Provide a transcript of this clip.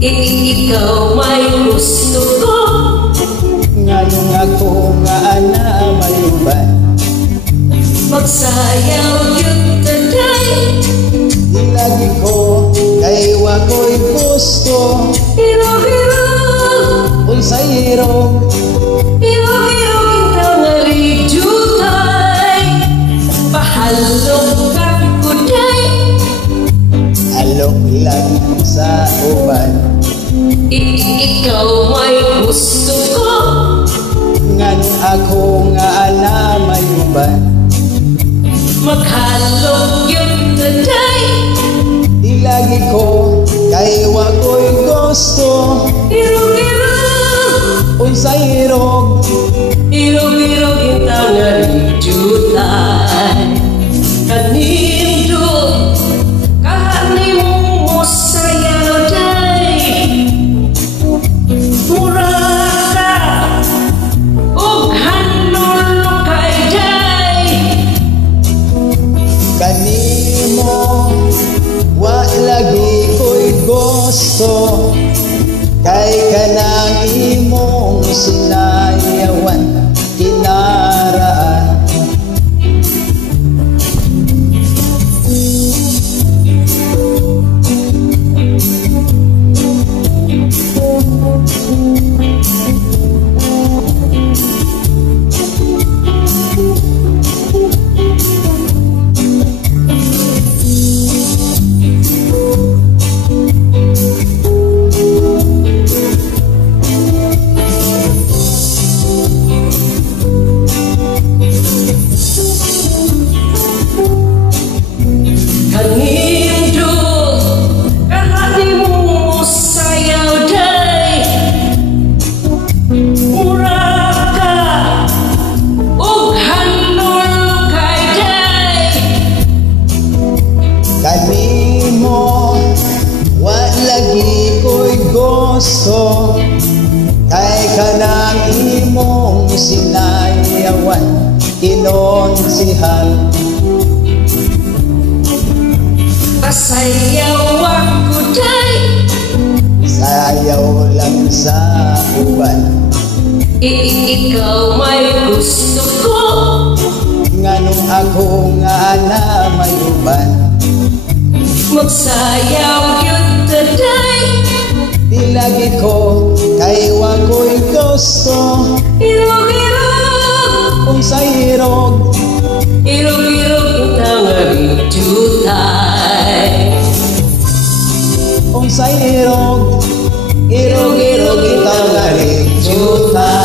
Ikaw may gusto ko, nganong ako nga ana mayuban. Magsayaw yun today, Di lagi ko kay wako'y gusto. Hiro-hiro, Unsay hirog, hiro-hiro kita nga lijutay. Pahalong ka kuday, alok lang sa uban. ikaw may gusto ko, Nganong ako nga ana mayuban. maghalong yun today, Di lagi ko kay wako'y gusto. hiro-hiro, Unsay hirog, hiro-hiro kita nga lijutay. Kanindot kahanimong mosayaw day, mura ka ug hanol kay day. kanimo wa lagi ko'y gusto. Kay kanang imong sinayawan kinaraan. Kanimo wa lagi ko'y gusto. Kay kanang imong sinayawan kinonsihan. Pasayaw ako day, Sayaw lang sa uban. ikaw may gusto ko, Nganong ako nga ana mayuban. magsayaw yun today, Di lagi ko kay wako'y gusto. hiro-hiro, Unsay hirog, hiro-hiro kita nga lijutay. unsay hirog, hirog-hirog kita nga rin juta.